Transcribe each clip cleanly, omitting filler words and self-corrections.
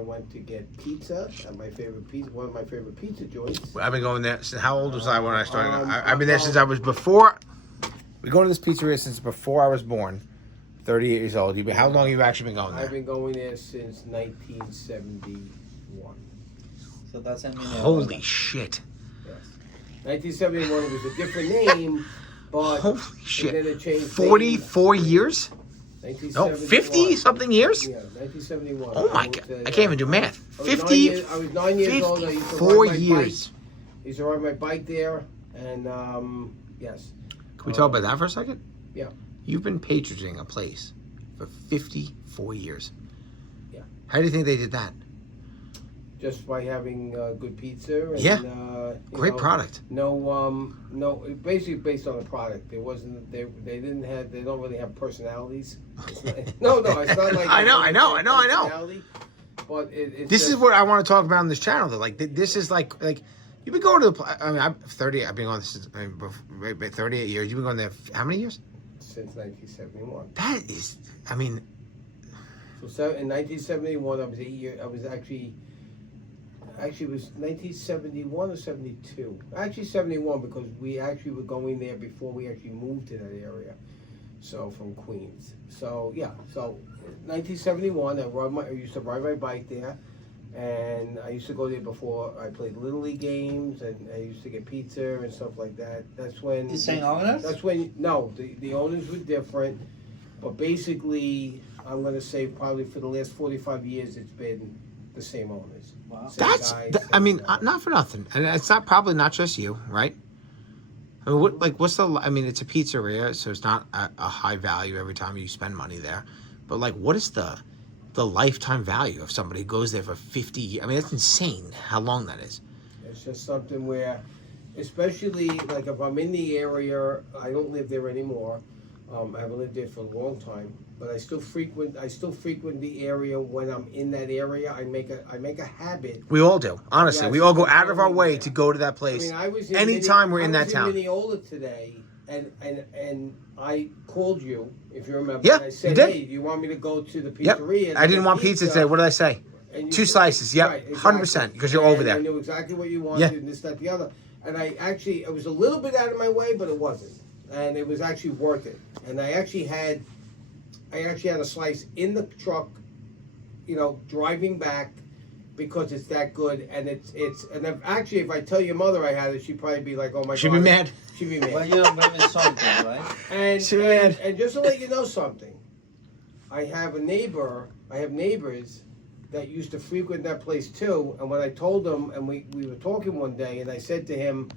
I went to get pizza at one of my favorite pizza joints. I've been going there. How old was I when I started? I've been there since I was before. We go to this pizzeria since before I was born. 38 years old. How long have you actually been going there? I've been going there since 1971. So that's holy shit. Yes. 1971 it was a different name, but holy shit. Then it changed 44 years? No, 50 something years? Yeah, 1971. Oh my god. I can't even do math. 50 I was 9 years old. I used to 4 ride my years. Bike. I used to ride my bike there, and yes. Can we talk about that for a second? Yeah. You've been patronizing a place for 54 years. Yeah. How do you think they did that? Just by having good pizza. And, yeah. Great product. No, basically based on the product. There wasn't. They didn't have. They don't really have personalities. No, it's not like. I know. But this is what I want to talk about on this channel. Though, like this is like you've been going to the. I mean, I'm 30. I've been going since 38 years. You've been going there how many years? Since 1971. That is, I mean. So in 1971, I was 8 years. I was actually it was 1971 or 72. Actually 71 because we actually were going there before we actually moved to that area. So from Queens. So yeah. So 1971, I used to ride my bike there, and I used to go there before I played Little League games, and I used to get pizza and stuff like that. That's when the same owners? That's when the owners were different, but basically I'm gonna say probably for the last 45 years it's been the same owners. Wow. I mean, not for nothing, and it's probably not just you, right? I mean, it's a pizzeria, so it's not a high value every time you spend money there. But like, what is the lifetime value of somebody who goes there for 50 years? I mean, that's insane how long that is. It's just something where, especially like if I'm in the area, I don't live there anymore. I haven't lived there for a long time, but I still frequent the area when I'm in that area. I make a habit. We all do, honestly. Yes, we all go out of our way to go to that place. I was anytime we're in that town. I was in Mineola today, and I called you, if you remember. Yeah, and I said, you did. Hey, you want me to go to the pizzeria? Yep. I didn't want pizza today. What did I say? 2 slices. Yep, right, exactly. 100%, because you're over there. I knew exactly what you wanted, and this, that, the other. And it was a little bit out of my way, but it wasn't. And it was actually worth it. And I actually had a slice in the truck, driving back, because it's that good. And and if I tell your mother I had it, she'd probably be like, "Oh my God." She'd be mad. She'd be mad. Well, you don't bring me something, right? And just to let you know something, I have neighbors that used to frequent that place too. And when I told them, and we were talking one day, and I said to him,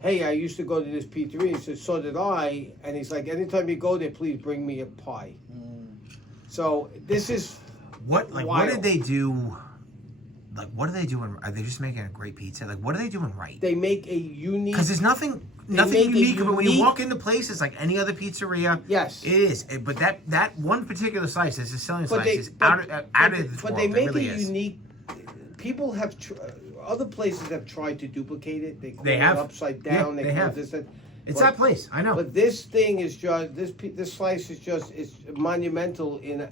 "Hey, I used to go to this pizzeria." He said, "So did I." And he's like, "Anytime you go there, please bring me a pie." So this is what did they do? Like, what are they doing? Are they just making a great pizza? Like, what are they doing right? They make a unique. Because there's nothing unique. But when you walk into places like any other pizzeria, yes, it is. But that one particular slice, is a Sicilian slice, is out of this world. But they make really it unique. People have. Other places have tried to duplicate it. They have it upside down. Yeah, they have. It's that place. I know. But this thing is just this slice is just it's monumental in.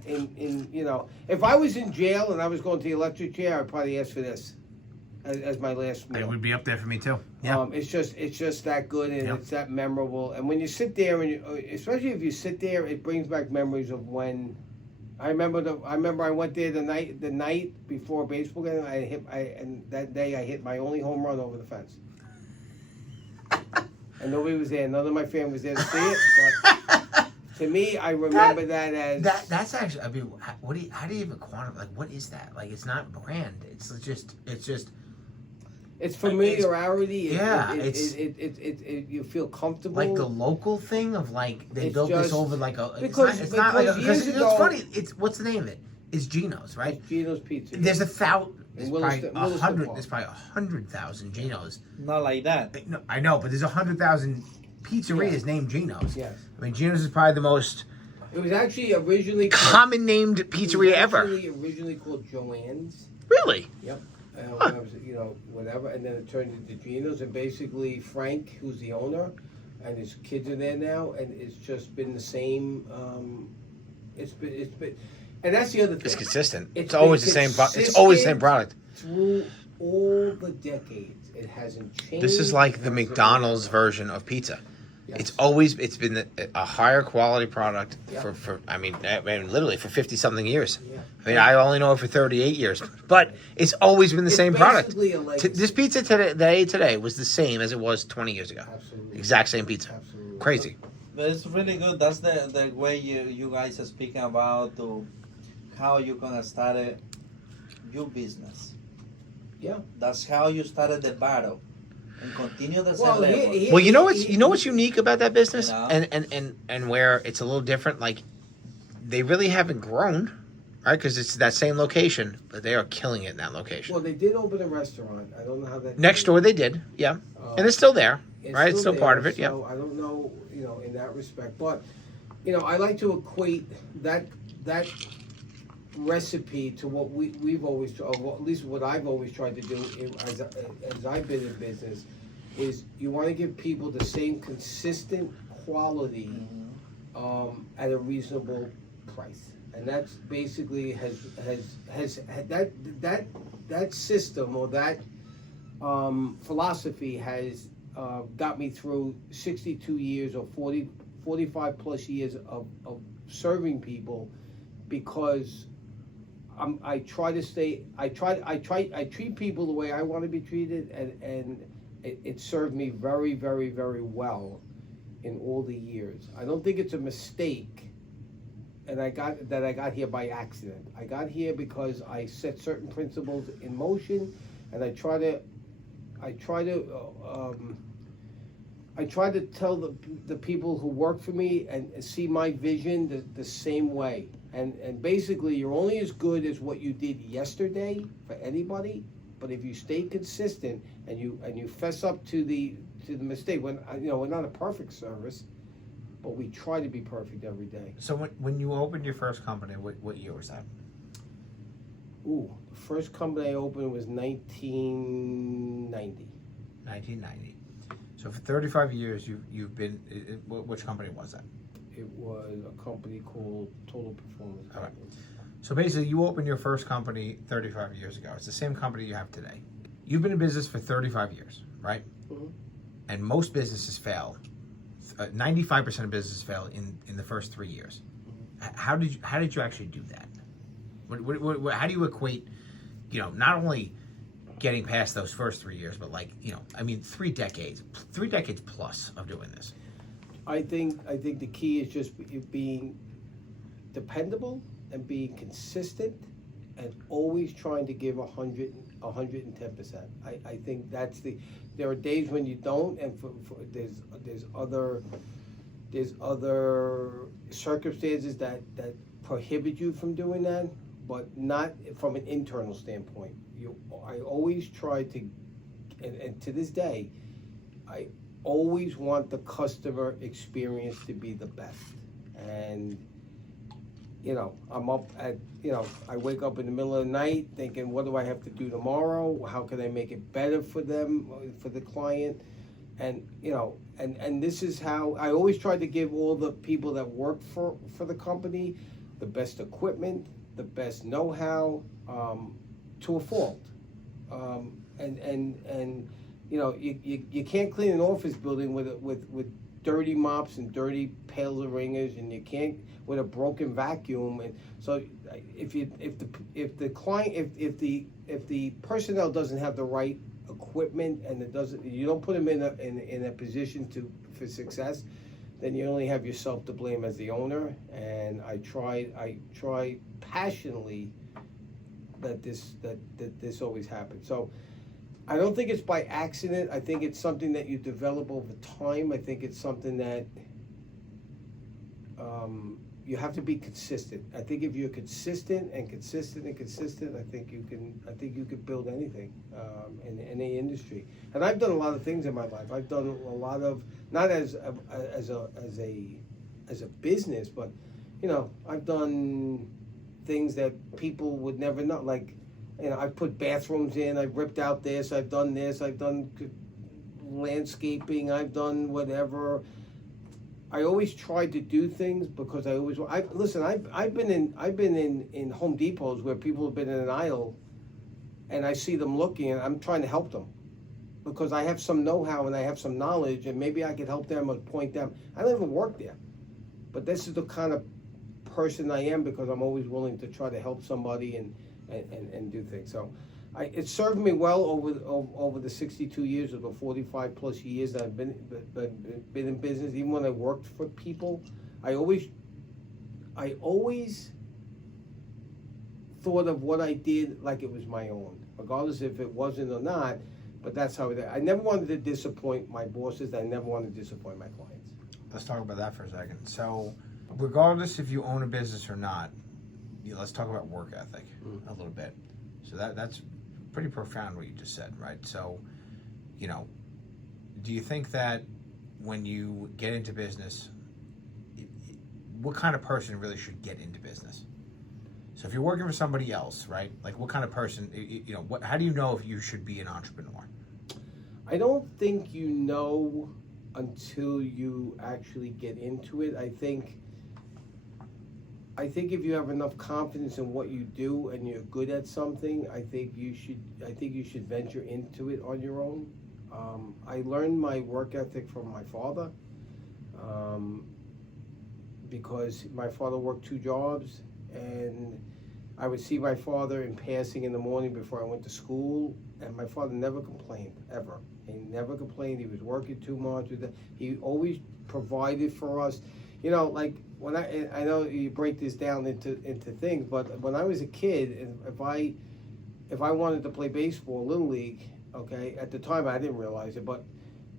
If I was in jail and I was going to the electric chair, I'd probably ask for this as my last meal. It would be up there for me too. Yeah. It's just that good, and it's that memorable. And when you sit there, especially if you sit there, it brings back memories of when. I remember I went there the night before a baseball game. And that day I hit my only home run over the fence. And nobody was there. None of my family was there to see it. But to me, I remember that as that's actually. I mean, how do you even quantify? Like, what is that? Like, it's not brand. It's just. It's familiarity. You feel comfortable. Like the local thing of like they built this over like a. Because it's funny. It's what's the name of it? It's Gino's, right? It's Gino's Pizza. There's a thousand. There's probably 100,000 Gino's. Not like that. No, I know, but there's 100,000 pizzerias named Gino's. Yes. I mean, Gino's is probably the most. It was actually originally common named pizzeria ever. Originally called Joanne's. Really? Yep. When I was, whatever, and then it turned into Gino's, and basically Frank, who's the owner, and his kids are there now, and it's just been the same. It's been And that's the other thing. It's consistent. It's It's always the been same. It's always the same consistent product. Through all the decades, it hasn't changed. This is like the It hasn't McDonald's moved. version of pizza. Yes. It's been a higher quality product Yeah. for I mean literally for 50 something years. Yeah. I mean I only know it for 38 years, but it's always been the It's same product. basically a legacy. This pizza today was the same as it was 20 years ago. Absolutely. Exact same pizza. Absolutely. Crazy. But it's really good. That's the way you guys are speaking about to how you gonna start your business. Yeah. That's how you started the battle and continue the same Well, level. he- Well, you know what's unique about that business, You know? and where it's a little different. Like they really haven't grown, right? Because it's that same location, but they are killing it in that location. Well, they did open a restaurant. I don't know how that. Next door, they did, yeah, and it's still there, right? It's still part of it, yeah. So I don't know, in that respect, but I like to equate that recipe to what we've always, or at least what I've always tried to do as I've been in business, is you want to give people the same consistent quality at a reasonable price, and that's basically has that system or that philosophy has got me through 62 years or 45 plus years of serving people, because I treat people the way I want to be treated, and it served me very, very, very well in all the years. I don't think it's a mistake, and I got here by accident. I got here because I set certain principles in motion, and I try to tell the people who work for me and see my vision the same way. And basically, you're only as good as what you did yesterday for anybody. But if you stay consistent and you fess up to the mistake, we're not a perfect service, but we try to be perfect every day. So when you opened your first company, what year was that? Ooh, the first company I opened was 1990. 1990. So for 35 years, you've been. Which company was that? It was a company called Total Performance. All right. So basically, you opened your first company 35 years ago. It's the same company you have today. You've been in business for 35 years, right? Mhm. And most businesses fail. 95% of businesses fail in the first 3 years. How did you actually do that? How do you equate, not only getting past those first 3 years, but 3 decades plus of doing this? I think the key is just being dependable and being consistent and always trying to give 110%. I think that's there are days when you don't, and there's other circumstances that prohibit you from doing that, but not from an internal standpoint. I always try to, and to this day, I always want the customer experience to be the best. And I'm up at, I wake up in the middle of the night thinking, what do I have to do tomorrow? How can I make it better for them, for the client? And and this is how I always try to give all the people that work for the company the best equipment, the best know-how, to a fault. You can't clean an office building with dirty mops and dirty pails of ringers, and you can't with a broken vacuum. And so if the personnel doesn't have the right equipment and you don't put them in a position for success, then you only have yourself to blame as the owner. And I try passionately that this always happens. So I don't think it's by accident. I think it's something that you develop over time. I think it's something that you have to be consistent. I think if you're consistent, I think you can build anything in any industry. And I've done a lot of things in my life. I've done a lot of, not as a business, but I've done things that people would never know. Like, I've put bathrooms in, I've ripped out this, I've done landscaping, I've done whatever. I always tried to do things because I've been in Home Depots where people have been in an aisle, and I see them looking, and I'm trying to help them because I have some know-how and I have some knowledge, and maybe I could help them or point them. I don't even work there, but this is the kind of person I am because I'm always willing to try to help somebody and do things. So it served me well over the 62 years or the 45 plus years that I've been in business. Even when I worked for people, I always thought of what I did like it was my own, regardless if it wasn't or not. But that's how I never wanted to disappoint my bosses. I never wanted to disappoint my clients. Let's talk about that for a second. So, regardless if you own a business or not, let's talk about work ethic a little bit. So that's pretty profound what you just said, right? So, do you think that when you get into business, what kind of person really should get into business? So if you're working for somebody else, right? Like what kind of person, how do you know if you should be an entrepreneur? I don't think you know until you actually get into it. I think if you have enough confidence in what you do and you're good at something, I think you should venture into it on your own. I learned my work ethic from my father, because my father worked 2 jobs, and I would see my father in passing in the morning before I went to school, and my father never complained, ever. He never complained. He was working too much. He always provided for us. Like when I know you break this down into things, but when I was a kid, and if I wanted to play baseball, Little League, okay, at the time I didn't realize it, but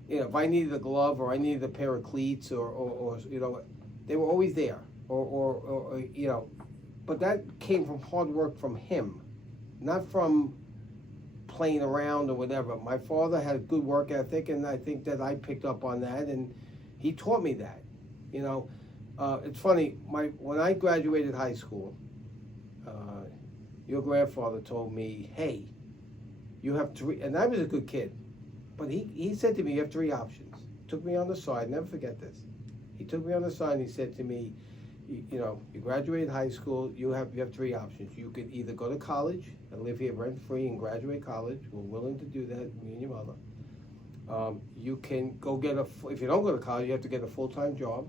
if I needed a glove or I needed a pair of cleats or they were always there, or but that came from hard work from him, not from playing around or whatever. My father had a good work ethic, and I think that I picked up on that, and he taught me that. It's funny, when I graduated high school, your grandfather told me, hey, you have 3, and I was a good kid, but he said to me, you have 3 options. Took me on the side, never forget this. He took me on the side and he said to me, you graduated high school, you have 3 options. You could either go to college and live here rent free and graduate college. We're willing to do that, me and your mother. You can go if you don't go to college, you have to get a full-time job,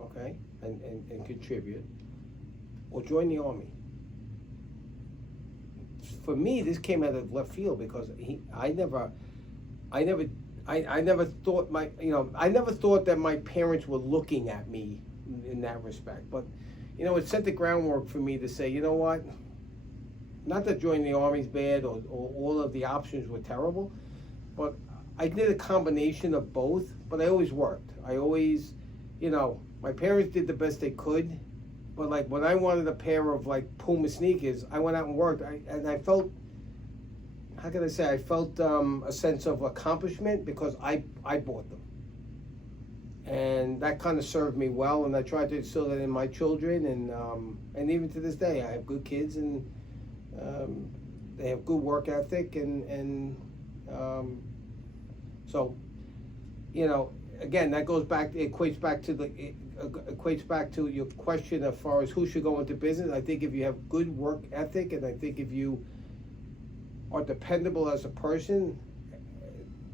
okay, and contribute, or join the Army. For me, this came out of left field because I never thought I never thought that my parents were looking at me in that respect. But it set the groundwork for me to say, you know what? Not that joining the Army's bad or all of the options were terrible, but I did a combination of both. But I always worked. I always, my parents did the best they could. But like when I wanted a pair of like Puma sneakers, I went out and worked. I felt, how can I say? I felt a sense of accomplishment because I bought them. And that kind of served me well, and I tried to instill that in my children, and even to this day, I have good kids, and they have good work ethic, and so, again, that goes back. It equates back to your question as far as who should go into business. I think if you have good work ethic, and I think if you are dependable as a person,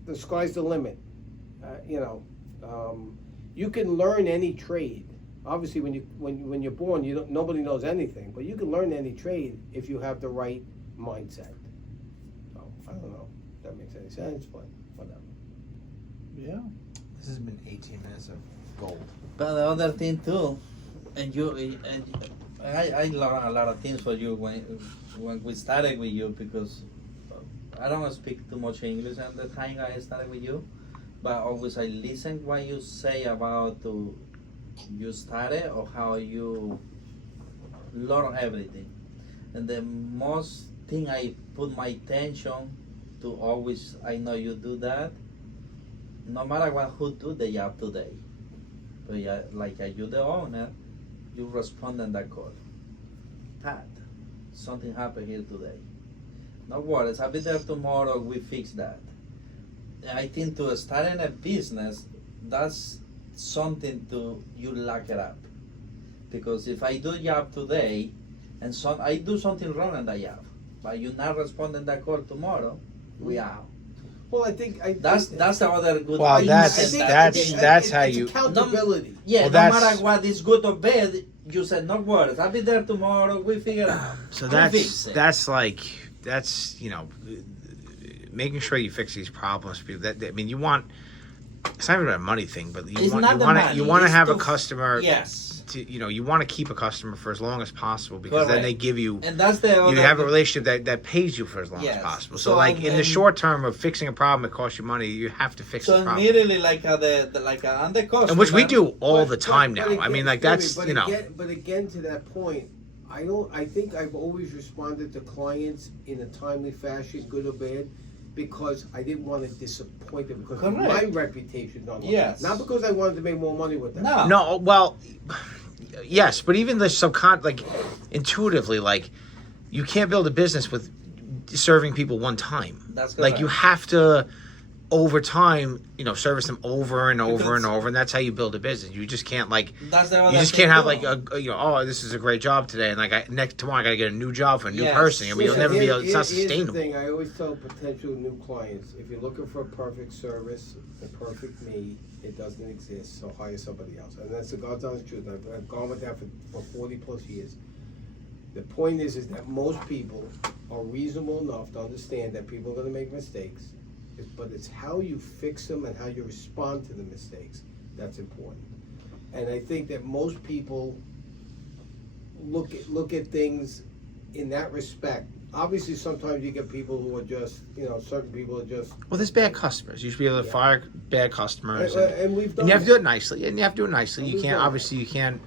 the sky's the limit. You can learn any trade. Obviously, when you're born, nobody knows anything, but you can learn any trade if you have the right mindset. So I don't know if that makes any sense, but whatever. Yeah. This has been 18 minutes of gold. But the other thing too, and I learned a lot of things for you when we started with you, because I don't speak too much English at the time I started with you. But always I listen what you say about you started or how you learn everything. And the most thing I put my attention to always, I know you do that, no matter who do the job today. But yeah, like you the owner, you respond on that call. Pat, something happened here today. No worries, I'll be there tomorrow, we fix that. I think to start in a business, that's something to you lock it up. Because if I do job today, and I do something wrong in that job, but you're not responding that call tomorrow, we out. Well, I think That's the other good. Well, thing. that's how it's you. accountability. Yeah, Well, no that's- matter what is good or bad, you said no worries. I'll be there tomorrow. We figure it out. So We fix that's it. you know, making sure you fix these problems. That I mean, you want. It's not even a money thing, but It's not the money, you want to it's have a to- customer. Yes, You want to keep a customer for as long as possible because then Correct. they give you. and that's the You other. have a relationship that pays you for as long as Yes. possible. So, So, like in the and- short term of fixing a problem, it costs you money. You have to fix So the problem, immediately, like on the customer. and which we do all But- the time but now. again, I mean, like Jimmy, that's but you know. Again, but again, to that point, I think I've always responded to clients in a timely fashion, good or bad, because I didn't want to disappoint them because of my Correct. reputation on it. Yes. Not because I wanted to make more money with them. No. No, well, yes, but even the like intuitively, like you can't build a business with serving people one time. That's Like you correct. have to, over time, service them over and over Because- and over, and that's how you build a business. You just can't like. That's the other You just thing can't have too. like oh, this is a great job today, and like next tomorrow I gotta get a new job for a new Yes. person. I mean, you'll Listen, never be able. It's not here's sustainable. the thing. I always tell potential new clients: if you're looking for a perfect service, a perfect me, it doesn't exist. So hire somebody else, and that's the God's honest truth. I've gone with that for 40 plus years. The point is that most people are reasonable enough to understand that people are going to make mistakes, but it's how you fix them and how you respond to the mistakes that's important. And I think that most people look at things in that respect. Obviously, sometimes you get people who are just, certain people are just. Well, there's bad customers. You should be able to Yeah. fire bad customers. And we've done. And you have to that. do it nicely. And you have to do it nicely. And You we've can't, done obviously, you can't,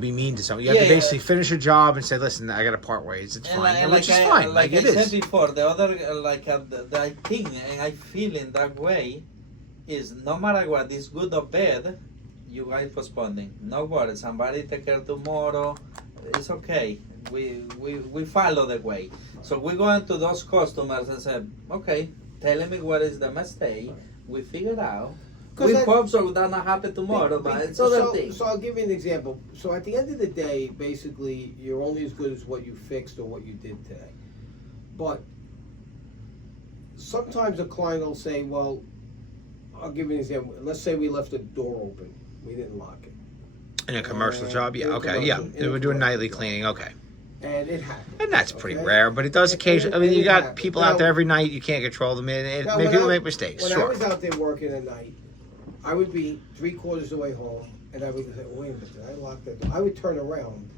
be mean to someone. You have Yeah, to yeah. basically finish a job and say, listen, I got to part ways. It's fine. And Which is fine. Like it I said is. before, the other the I think and I feel in that way is no matter what is good or bad, you guys responding. No worry, somebody take care tomorrow. It's okay. We follow the way. So we go into those customers and say, okay, tell me what is the mistake. We figure it out. 'Cause We that- hope so that not happen tomorrow, but it's other things. So I'll give you an example. So at the end of the day, basically, you're only as good as what you fixed or what you did today. But sometimes a client will say, well, I'll give you an example. Let's say we left a door open. We didn't lock it. In a commercial job? in Yeah, a okay. Yeah. commercial- in a We're doing commercial nightly job. cleaning. Okay. And it happens. And that's pretty okay? rare, but it does And- occasionally. I and mean, you it got happens. people Now- out there every night. You can't control them. And Now, maybe when people I- make mistakes. When I Sure. was out there working at night, I would be 3/4 of the way home, and I would say, wait a minute, did I lock that door? I would turn around,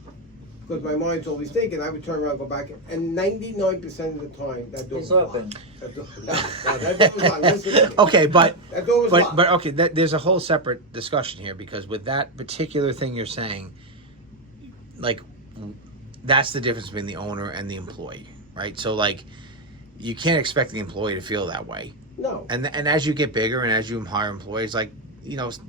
because my mind's always thinking, I would turn around, go back, and 99% of the time, that door It's was locked. open. That door, no, that door was locked. Listen to me. Okay, but That door was locked. but okay, there's a whole separate discussion here because with that particular thing you're saying, like that's the difference between the owner and the employee, right? So like you can't expect the employee to feel that way. No. And as you get bigger and as you hire employees, like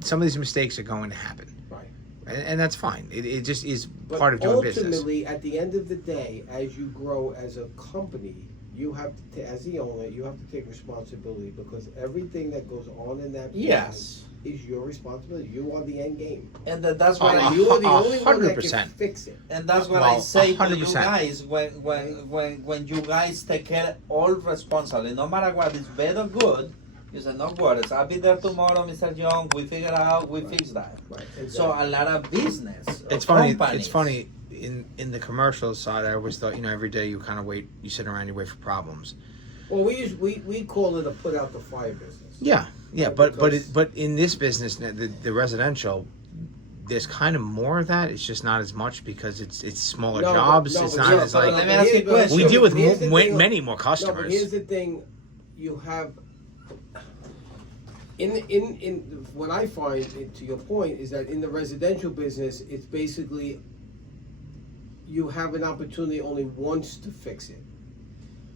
some of these mistakes are going to happen, Right. and that's fine. It just is But part of doing business. ultimately, at the end of the day, as you grow as a company, you have to, as the owner, you have to take responsibility because everything that goes on in that business Yes. is your responsibility. You are the end game. And that's what Uh-huh. I You are the only one that 100%. can fix it. And that's what I Well, say to you 100%. guys when you guys take care all responsibly, no matter what is bad or good, you say no worries. I'll be there tomorrow, Mr. Young. We figure out, we fix that. Right. So a lot of business. It's funny. companies- It's funny. In the commercial side, I always thought every day you kind of wait. You sit around, you wait for problems. Well, we call it a put out the fire business. Yeah, but Because- in this business, the residential, there's kind of more of that. It's just not as much because it's smaller No, but- jobs. no, it's but not yeah, as but like let me ask you a question. we deal with Here's the thing- many more No, but customers. here's the thing, you have. In what I find, to your point, is that in the residential business, it's basically you have an opportunity only once to fix it.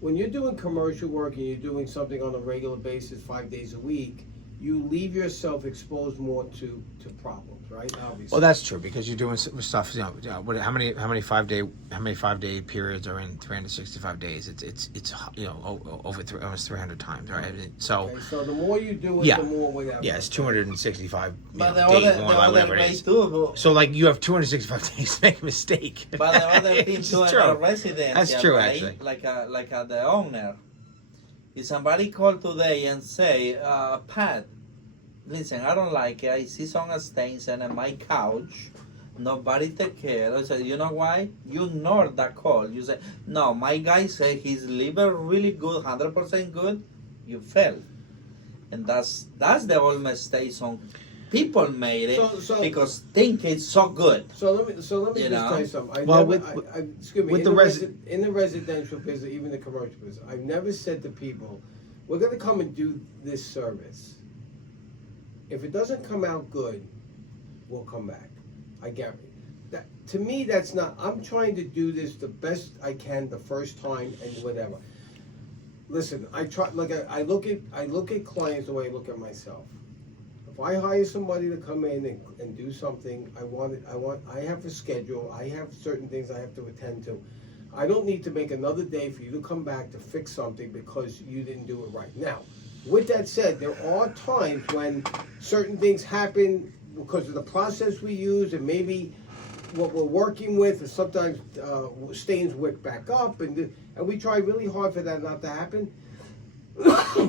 When you're doing commercial work and you're doing something on a regular basis, 5 days a week, you leave yourself exposed more to problems, right? Obviously. Well, that's true because you're doing stuff. How many 5 day periods are in 365 days? It's over almost 300 times, right? I mean, so Okay, so the more you do it, Yeah. the more whatever. yeah, it's 265 But the days, other, more the like other whatever it way is. too. So like you have 265 days to make a mistake. But the other thing It's too, true. a resident, That's true, right? actually. Like the owner. If somebody called today and say, Pat, listen, I don't like it. I see some stains on my couch. Nobody take care. I said, you know why? You ignore that call. You say, no, my guy said his liver really good, 100% good. You failed. And that's the old mistake some people made it So- because think it's so good. So let me You just tell you know? something. Well, Excuse me. with In the residential business, even the commercial business, I've never said to people, "We're going to come and do this service. If it doesn't come out good, we'll come back." I guarantee. That to me, that's not. I'm trying to do this the best I can the first time and whatever. Listen, I try. Like I look at clients the way I look at myself. If I hire somebody to come in and do something, I have a schedule, I have certain things I have to attend to. I don't need to make another day for you to come back to fix something because you didn't do it right. Now, with that said, there are times when certain things happen because of the process we use and maybe what we're working with, and sometimes stains wick back up, and we try really hard for that not to happen.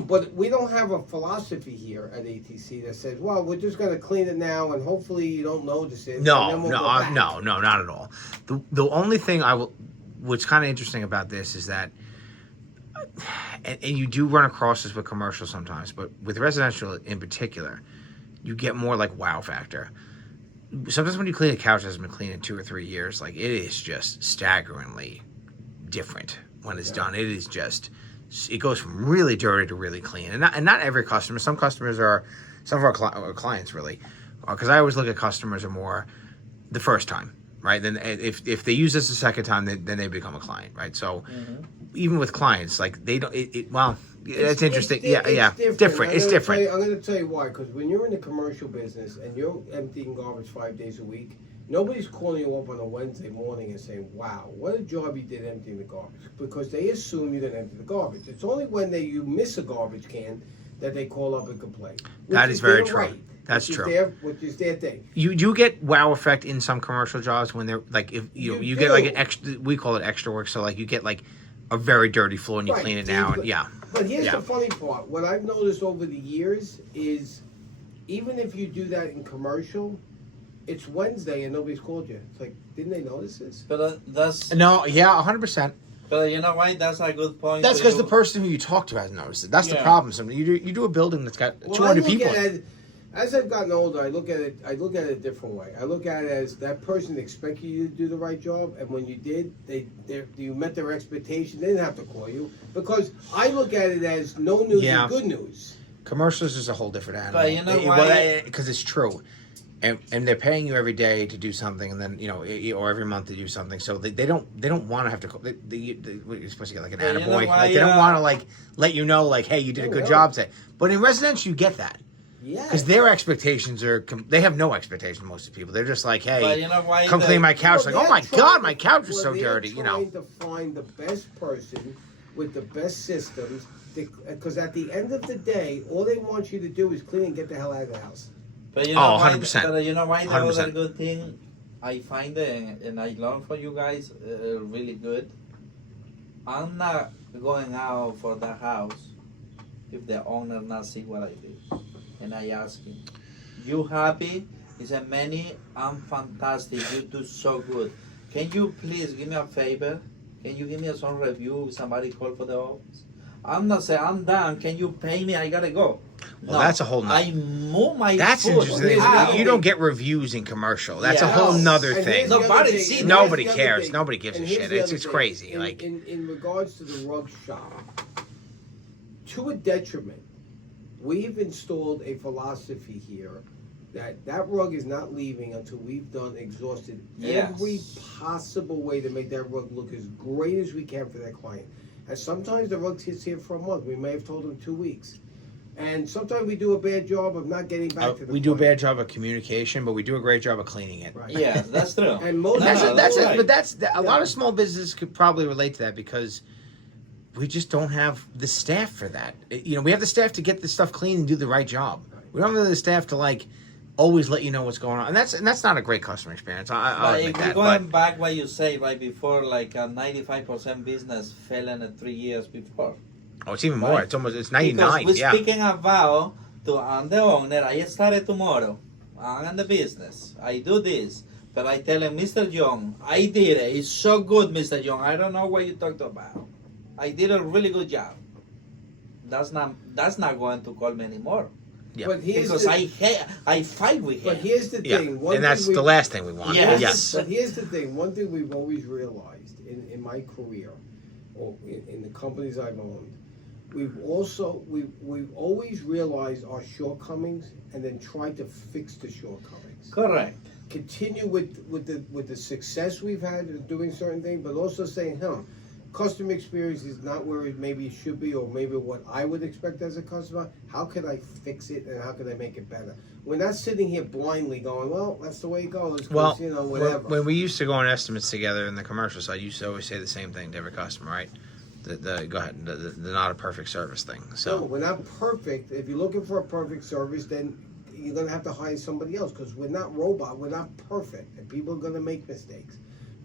But we don't have a philosophy here at ATC that says, well, we're just going to clean it now and hopefully you don't notice it. No, and then we'll no, go back. no, not at all. The only thing what's kind of interesting about this is that, and you do run across this with commercial sometimes, but with residential in particular, you get more like wow factor. Sometimes when you clean a couch that hasn't been cleaned in 2 or 3 years, like it is just staggeringly different when it's done. It is just, it goes from really dirty to really clean, and not every customer. Some customers are, some of our clients really, because I always look at customers are more the first time, right? Then if they use this a second time, then they become a client, right? So even with clients, like they don't. It's interesting. It's different. It's different. I'm going to tell you why. Because when you're in the commercial business and you're emptying garbage 5 days a week, nobody's calling you up on a Wednesday morning and saying, "Wow, what a job you did emptying the garbage," because they assume you're going to empty the garbage. It's only when you miss a garbage can that they call up and complain. That is very true. Right. That's true. Which is their thing. You do get wow effect in some commercial jobs when they're like, if you get like an extra, we call it extra work. So like you get like a very dirty floor and you clean it now, and But here's the funny part. What I've noticed over the years is, even if you do that in commercial, it's Wednesday and nobody's called you. It's like, didn't they notice this? But that's 100%. But you know why? That's a good point. That's because the person who you talk to hasn't noticed it. That's the problem. Sometimes you do a building that's got 200 people. As I've gotten older, I look at it a different way. I look at it as that person expected you to do the right job, and when you did, you met their expectation. They didn't have to call you, because I look at it as no news is good news. Commercials is a whole different animal. But you know why? Because it's true. And they're paying you every day to do something, and then or every month to do something. So they don't want to have to. You're supposed to get like an attaboy. Like they don't want to like let you know like, hey, you did a good job today. But in residential, you get that. Yeah. Because their expectations are, they have no expectation. Most of the people, they're just like, hey, But you know why come clean my couch. Like, oh my God, my couch is so dirty. They're trying to find the best person with the best systems. Because at the end of the day, all they want you to do is clean and get the hell out of the house. But you know 100%. But you know why? The 100%. other good thing I find, and I learn for you guys, really good. I'm not going out for the house if the owner not see what I did, and I ask him, "You happy?" He said, "Manny, I'm fantastic. You do so good. Can you please give me a favor? Can you give me some review if somebody called for the office?" I'm not saying I'm done. Can you pay me? I gotta go. Well, that's a whole nother. I move my That's foot. interesting. Wow. You don't get reviews in commercial. That's a Yeah. whole nother And thing. here's the other Nobody thing, sees and Nobody here's the other cares. thing. Nobody gives And a here's shit. the It's other thing. crazy. In, Like in regards to the rug shop, to a detriment, we've installed a philosophy here that rug is not leaving until we've exhausted Yes. every possible way to make that rug look as great as we can for that client. And sometimes the rug sits here for a month. We may have told them 2 weeks. And sometimes we do a bad job of not getting back to the We do a client. bad job of communication, but we do a great job of cleaning it. Right. Yeah, that's true. And most That's No, it. That's right. it. But that's a lot Yeah. of small businesses could probably relate to that because we just don't have the staff for that. We have the staff to get the stuff clean and do the right job. We don't have the staff to like always let you know what's going on, and that's not a great customer experience. I'll But admit if that. you're going But back what you say right before, like a 95% business fell in 3 years before. it's even more. Right. It's Because 99. we're Yeah. speaking about I'm the owner. I started tomorrow. I'm in the business. I do this. But I tell him, Mr. John, I did it. It's so good, Mr. John. I don't know what you talked about. I did a really good job. That's not going to call me anymore. Yeah. But here's Because I fight with but him. here's the Yeah, thing. One and that's thing the last thing we want. Yes. Yes. But here's the thing. One thing we've always realized in my career, or in the companies I've owned, we've always realized our shortcomings and then tried to fix the shortcomings. Correct. Continue with the success we've had in doing certain things, but also saying, customer experience is not where maybe it should be, or maybe what I would expect as a customer. How can I fix it, and how can I make it better? We're not sitting here blindly going, well, that's the way it goes, 'cause, Well, whatever. when we used to go on estimates together in the commercial side, you used to always say the same thing to every customer, right? Go ahead. The not a perfect service thing. No, So we're not perfect. If you're looking for a perfect service, then you're gonna have to hire somebody else, because we're not robot. We're not perfect, and people are gonna make mistakes.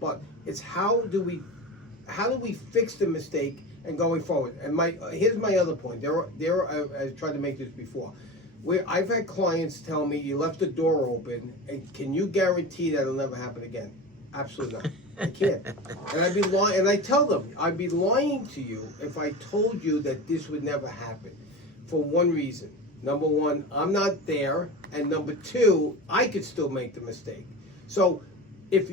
But it's how do we fix the mistake and going forward? And here's my other point. I tried to make this before. Where I've had clients tell me, you left the door open, and can you guarantee that it'll never happen again? Absolutely not. I can't. And I'd be lying, and I tell them, I'd be lying to you if I told you that this would never happen. For one reason. Number one, I'm not there, and number two, I could still make the mistake. So if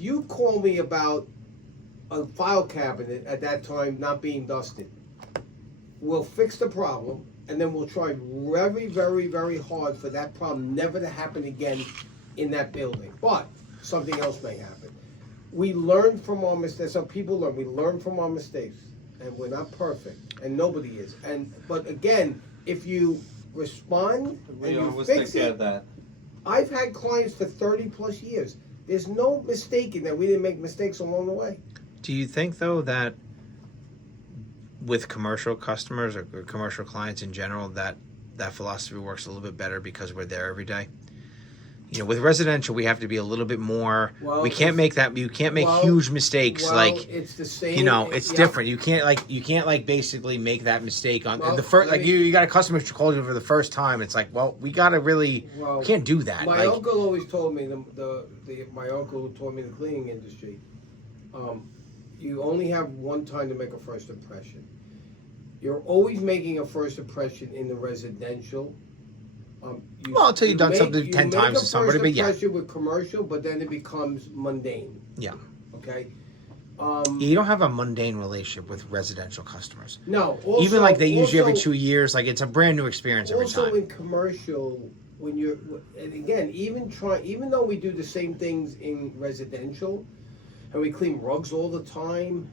you call me about a file cabinet at that time not being dusted, we'll fix the problem, and then we'll try very, very, very hard for that problem never to happen again in that building. But something else may happen. We learn from our mistakes. So people learn. We learn from our mistakes, and we're not perfect, and nobody is. But again, if you respond and We you always take fix care it, of that. I've had clients for 30 plus years. There's no mistaking that we didn't make mistakes along the way. do you think though that with commercial customers or commercial clients in general that philosophy works a little bit better because we're there every day? With residential, we have to be a little bit more. Well, we can't make that. You can't make well, huge mistakes. Well, it's the same. It's yeah. different. You can't basically make that mistake on Well, the first. let Like me- you got a customer who called you for the first time. It's like, well, we gotta really Well, can't do that. My Like, uncle always told me my uncle who taught me the cleaning industry. You only have one time to make a first impression. You're always making a first impression in the residential. Until you've done something 10 times to somebody, but yeah. You make a first impression with commercial, but then it becomes mundane. Yeah. Okay. You don't have a mundane relationship with residential customers. No. Also, Even like they use you every also- 2 years. Like it's a brand new experience every Also time. in commercial, and again, even though we do the same things in residential, and we clean rugs all the time,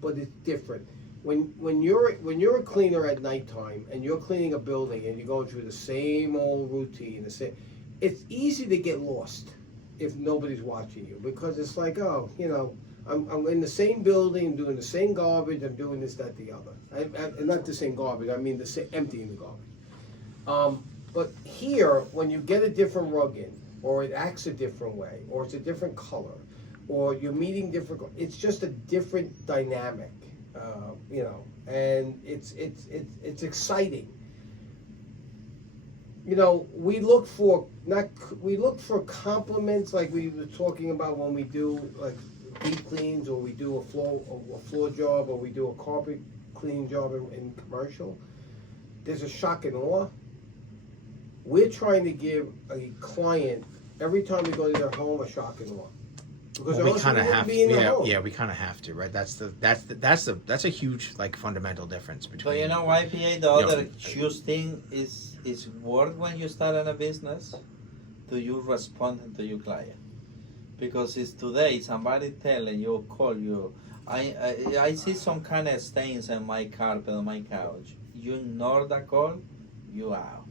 but it's different. When you're a cleaner at nighttime and you're cleaning a building and you're going through the same old routine, it's easy to get lost if nobody's watching you, because it's like, I'm in the same building, I'm doing the same garbage, I'm doing this, that, the other. And not the same garbage, I mean emptying the garbage. But here, when you get a different rug in, or it acts a different way, or it's a different color, or you're meeting different, it's just a different dynamic, and it's exciting. We look for compliments, like we were talking about when we do like deep cleans, or we do a floor job, or we do a carpet cleaning job in commercial. There's a shock and awe. We're trying to give a client, every time we go to their home, a shock and awe. Because Well, we else kind of wouldn't have, be in their home. yeah, we kind of have to, right? That's a huge like fundamental difference between. But you know why, PA? The other huge thing is work when you start in a business. Do you respond to your client? Because it's today somebody telling you, call you. I see some kind of stains on my carpet, on my couch. you ignore the call, you out.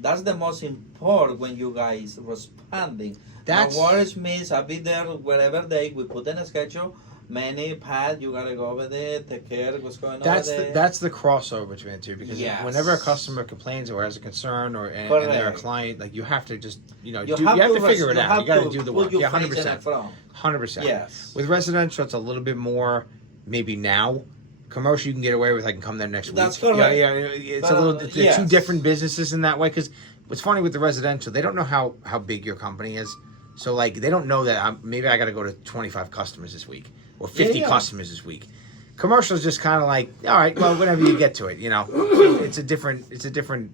That's the most important when you guys responding. That's No worries, miss. I'll be there whatever day. We put in a schedule. Manny, Pat, you gotta go over there, take care of what's going on over there. that's the crossover between the two, because Yes. whenever a customer complains or has a concern and they're a client, like you have to just you have to figure it out. You got to do the work. Yeah, 100%. 100%. Yes. With residential, it's a little bit more maybe now. Commercial, you can get away with. I can come there next week. That's correct. Yeah, it's a little. They're two different businesses in that way. Because what's funny with the residential, they don't know how big your company is. So like they don't know that maybe I got to go to 25 customers this week or 50 customers this week. Commercial is just kind of like, all right, well, whenever you get to it, it's a different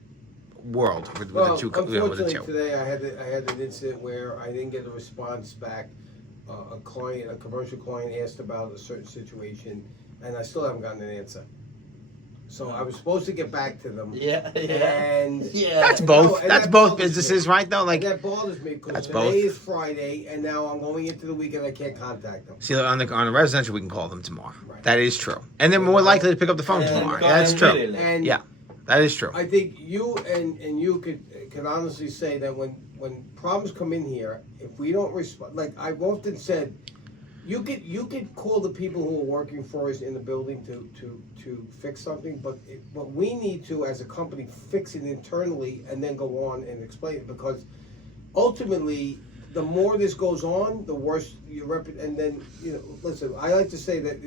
world with the two. Unfortunately, today I had an incident where I didn't get a response back. A commercial client asked about a certain situation, and I still haven't gotten an answer. So I was supposed to get back to them. Yeah. And that's both. That's both businesses, right? Though, like and that bothers me because today is Friday, and now I'm going into the weekend. I can't contact them. See, on the residential, we can call them tomorrow. Right. That is true, and they're more likely to pick up the phone tomorrow. That's true. And yeah, that is true. I think you and you could honestly say that when problems come in here, if we don't respond, like I've often said. You could call the people who are working for us in the building to fix something, but we need to, as a company, fix it internally and then go on and explain it, because ultimately, the more this goes on, the worse you and then listen. I like to say that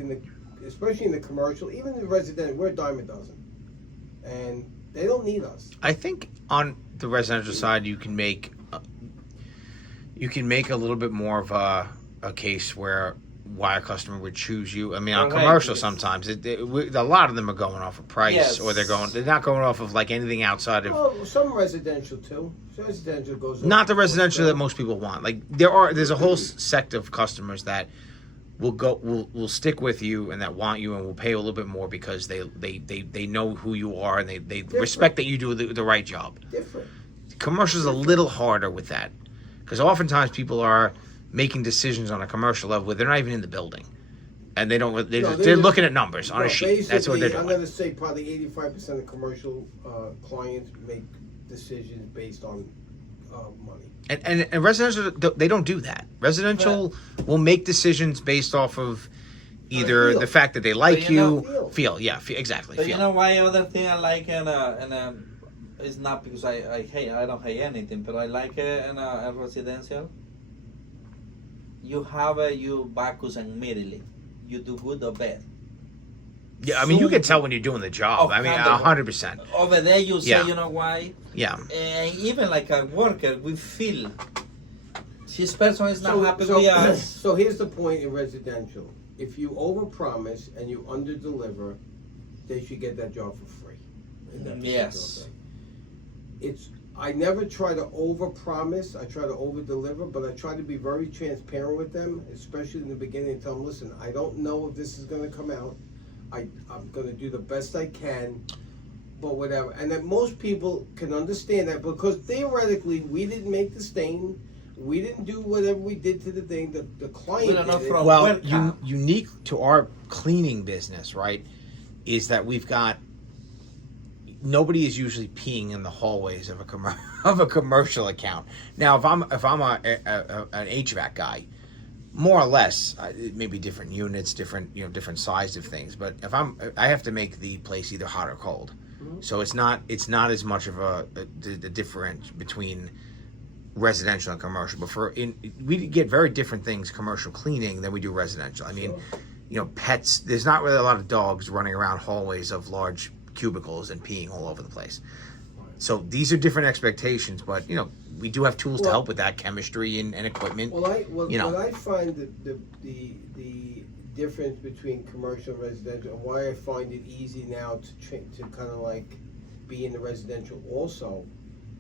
especially in the commercial, even in the residential, we're a dime a dozen, and they don't need us. I think on the residential side, you can make a little bit more of a case why a customer would choose you. I mean, on commercial, sometimes a lot of them are going off of price, or they're not going off of like anything outside of. Well, some residential too. Residential goes. Not the residential that most people want. Like there's a whole sect of customers that will stick with you and that want you and will pay a little bit more because they know who you are and they respect that you do the right job. Different. Commercial's a little harder with that, because oftentimes people are making decisions on a commercial level where they're not even in the building, and they're looking at numbers on a sheet. That's what they're doing. I'm going to say probably 85% of commercial clients make decisions based on money. And residential, they don't do that. Residential will make decisions based off of either the fact that they like you, feel, exactly. But you know why other thing I like and it's not because I don't hate anything, but I like it in a residential. You have you focus immediately. You do good or bad. Yeah, I mean, you can tell when you're doing the job. I mean, 100%. Over there, you say, you know why? Yeah. And even like a worker, we feel this person is not happy with us. So here's the point in residential: if you overpromise and you underdeliver, they should get that job for free. Yes. I never try to overpromise. I try to overdeliver, but I try to be very transparent with them, especially in the beginning, and tell them, listen, I don't know if this is going to come out. I'm going to do the best I can, but whatever. And that most people can understand that, because theoretically, we didn't make the stain. We didn't do whatever we did to the thing. The client did it. Well, unique to our cleaning business, right, is that we've got nobody is usually peeing in the hallways of a commercial account. Now, if I'm an HVAC guy, more or less, it may be different units, different size of things. But if I have to make the place either hot or cold, so it's not as much of the difference between residential and commercial. But we get very different things commercial cleaning than we do residential. I mean, pets. There's not really a lot of dogs running around hallways of large cubicles and peeing all over the place. So these are different expectations, but we do have tools to help with that, chemistry and equipment. What I find the difference between commercial and residential, and why I find it easy now to kind of like be in the residential also,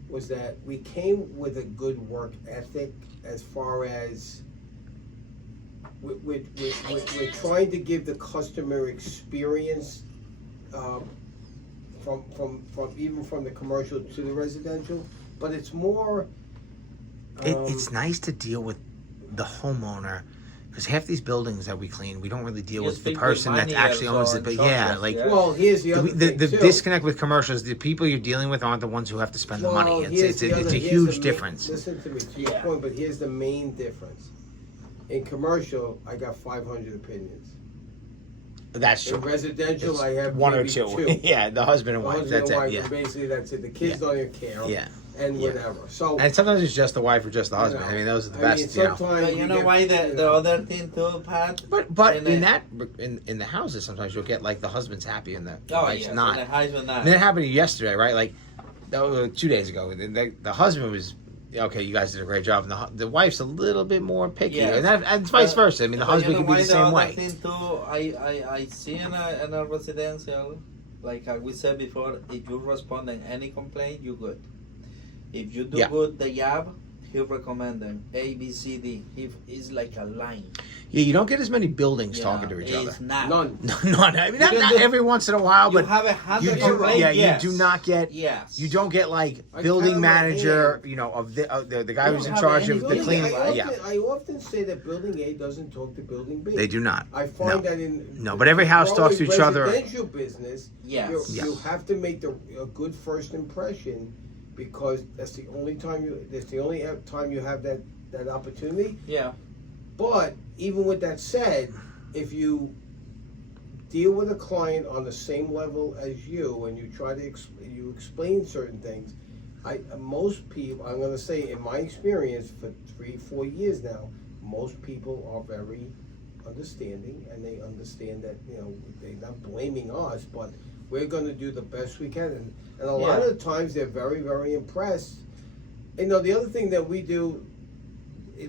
was that we came with a good work ethic as far as we're trying to give the customer experience. From the commercial to the residential, but it's more. It's nice to deal with the homeowner Because half these buildings that we clean, we don't really deal You with the speak person with that Manny actually or owns so it. But in yeah, charge, like yeah. Well, here's the other the thing, too. disconnect with commercials, the people you're dealing with aren't the ones who have to spend the money. It's a huge difference. Listen to me, to your Yeah. point, but here's the main difference. In commercial, I got 500 opinions. That's In true. residential, It's I have one or maybe two. Yeah, the husband and The wife. husband That's and wife, it. Yeah. and basically that's it. The kids don't even care. Yeah. And Yeah. whatever. So, And sometimes it's just the wife or just the husband. know, I mean, those are the I mean, best, you know. sometimes But you know get, why you the know, other thing too, Pat? But And in then- in the houses, sometimes you'll get like the husband's happy and the Oh wife's yeah, not. the husband not. And that happened to you yesterday, right? Like, that was 2 days ago. The husband was, okay, you guys did a great job. And the wife's a little bit more picky. Yes. And it's vice versa. I mean, the But husband you know can be why the same other way. thing too, I see in a residential, like we said before, if you respond in any complaint, you good. If you do Yeah. good the job, he'll recommend them A, B, C, D. It's like a line. Yeah, you don't get as many buildings You talking know, to each it's other. not. none. No, I mean, You not can do- every once in a while, You but have a you hundred do. complaints, Yeah, yes. you do not get. Yes. You don't get like I building count my manager, hand. you know, of the guy You who's in don't charge have of the any clean. building, Yeah, I often say that building A doesn't talk to building B. they do not. I find No. that in No, but every house talks to each other. Residential business, Yes. you Yes. have to make a good first impression because that's the only time you have that opportunity. Yeah. But even with that said, if you deal with a client on the same level as you and you try to you explain certain things, most people, I'm going to say in my experience for 3-4 years now, most people are very understanding and they understand that, you know, they're not blaming us, but we're going to do the best we can. And a lot Yeah. of the times they're very, very impressed. You know, the other thing that we do,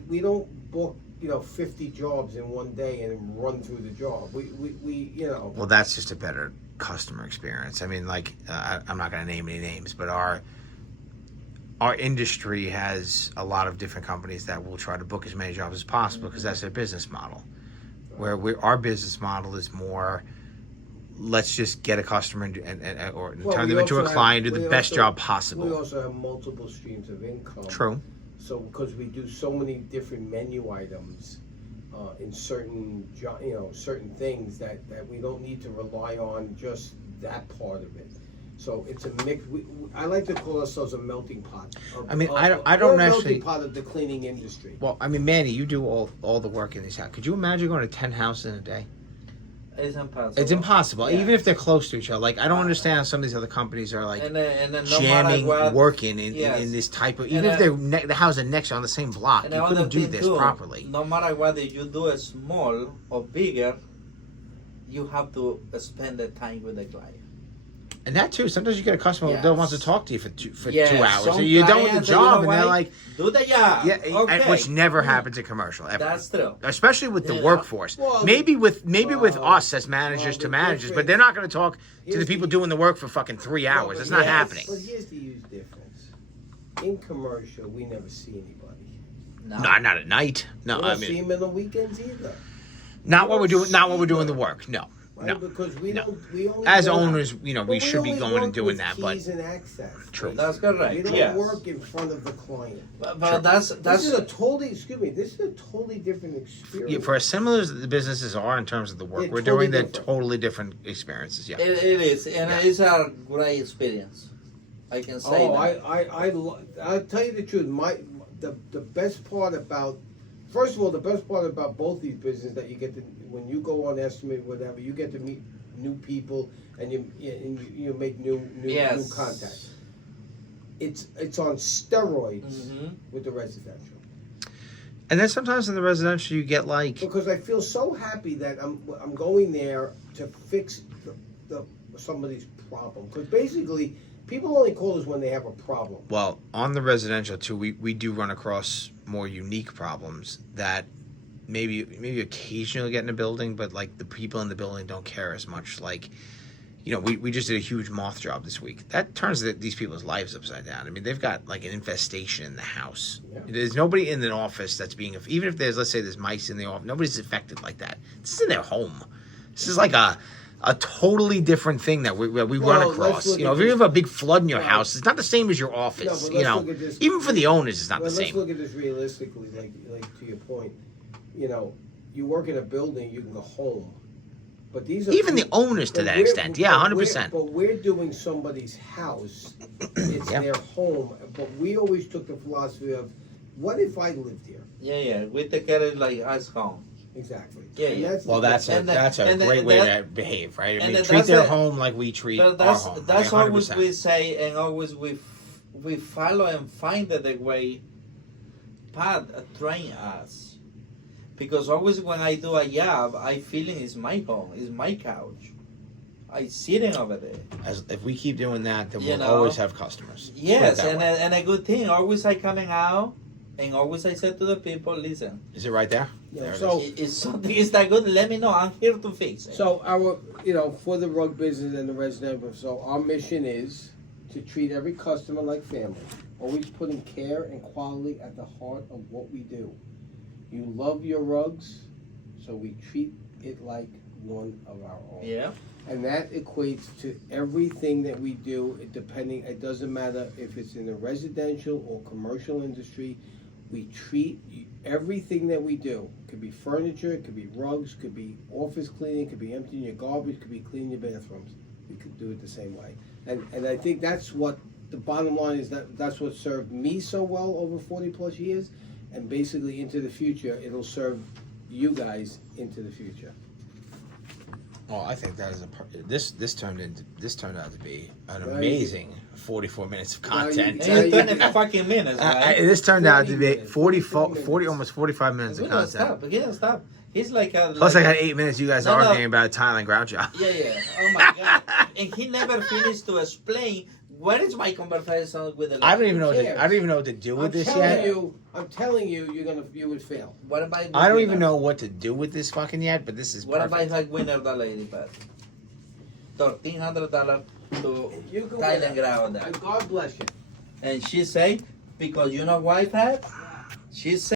we don't book, 50 jobs in one day and run through the job. We you know. Well, that's just a better customer experience. I mean, like, I'm not going to name any names, but our industry has a lot of different companies that will try to book as many jobs as possible because that's their business model. Where our business model is more, let's just get a customer or Well, turn we them into a also client, do we the best also- job We possible. also have multiple streams of income. True. So because we do so many different menu items in certain certain things that we don't need to rely on just that part of it. So it's a mix. I like to call ourselves a melting pot. I mean, I don't we're a actually- melting pot of the cleaning industry. Well, I mean, Manny, you do all the work in this house. Could you imagine going to 10 houses in a day? It's impossible. It's impossible, Yeah. even if they're close to each other. Like, I don't understand how some of these other companies are like And then no jamming, matter what, working in Yes. this type of. And Even if they're the houses are next on the same block, and you another couldn't do thing this too, properly. No matter whether you do it small or bigger, you have to spend the time with the client. And that too. Sometimes you get a customer Yes. that wants to talk to you for 2 Yes, hours. some So you're done with the clients, job, you know and they're why? like, Do the job. yeah, Okay. which never happens in commercial ever. That's true. Especially with the Yeah. workforce. Well, maybe with well, us as managers well, to the managers, but difference- they're not going to talk to the here's people the- doing the work for fucking 3 hours. Well, It's but not yes. happening. But here's the huge difference. In commercial, we never see anybody. No. No, not at night. No, We don't I see mean, them in the weekends either. not what we're doing. Not what see we're doing the them. work. No, Right? no. Because we No. don't. We only As work- owners, we but should be only going and work doing with that. But keys and access. True. That's correct. We don't Yes. work in front of the client. But Sure. that's This is a totally. Excuse me. This is a totally different experience. yeah, for as similar as the businesses are in terms of the work They're we're totally doing, they're different. totally different experiences. Yeah. it is, and Yeah. it's a great experience. I can say Oh, that. I'll tell you the truth. The best part about, first of all, the best part about both these businesses that you get to, when you go on estimate, whatever, you get to meet new people and you make new Yes. contacts. It's on steroids Mhm. with the residential. And then sometimes in the residential, you get like, Because I feel so happy that I'm going there to fix somebody's problem. Because basically, people only call us when they have a problem. well, on the residential too, we do run across more unique problems that maybe occasionally get in a building, but like the people in the building don't care as much. Like, we just did a huge moth job this week. That turns these people's lives upside down. I mean, they've got like an infestation in the house. Yeah. There's nobody in an office that's being, even if let's say there's mice in the office, nobody's affected like that. This is in their home. This is like a totally different thing that we Well, run let's across. look If at you this- have a big flood in your Well, house, it's not the same as your No, office. but let's look at this- Even for the owners, it's not Well, the let's same. look at this realistically, like to your point. you work in a building, you can go home. But these are Even the people- owners to but that we're- extent. Yeah, but 100%. But we're doing somebody's house. It's Yeah. their home. But we always took the philosophy of, what if I lived here? Yeah. We take care of like us home. Exactly. Yeah, And yeah. Well, that's a And great way that- to behave, right? I and mean, that- treat that's their a- home like we treat But our home. that's like always 100%. we say, and always we follow and find the way Pat train us, because always when I do a job, I feeling it's my home, it's my couch. I sitting over there. As if we keep doing that, then You we'll know? always have customers. Let's put it Yes, that way. and a good thing. Always I coming out, and always I said to the people, listen, Is it right there? Yeah, There it so- is. if something is that good, let me know. I'm here to fix it. So for the rug business and the residential, so our mission is to treat every customer like family, always putting care and quality at the heart of what we do. You love your rugs, so we treat it like one of our own. Yeah. And that equates to everything that we do, it doesn't matter if it's in the residential or commercial industry, we treat everything that we do. Could be furniture, it could be rugs, could be office cleaning, could be emptying your garbage, could be cleaning your bathrooms. We could do it the same way. And I think that's what, the bottom line is, that's what served me so well over 40 plus years, and basically into the future, it'll serve you guys into the future. Well, I think that is this turned out to be an Now you amazing 44 minutes of Now you- content. now And you- it's 20 fucking minutes, right? This turned out to 40 be minutes, 40 almost 45 minutes We of don't content. stop. We can't stop. He's like a. Plus, I like got 8 minutes. You guys No, no. arguing about a Thailand ground job. Yeah. Oh my god. And he never finished to explain what is my conversation with the. I don't even know. Who cares? I don't even know what to do with this yet. I'm telling you, you would fail. What about? I don't even know what to do with this fucking yet. But this is What perfect. about if I win the lady, but $1,300 to You can Thailand win. ground, And God bless you. and she say because you know why, Pat? She say.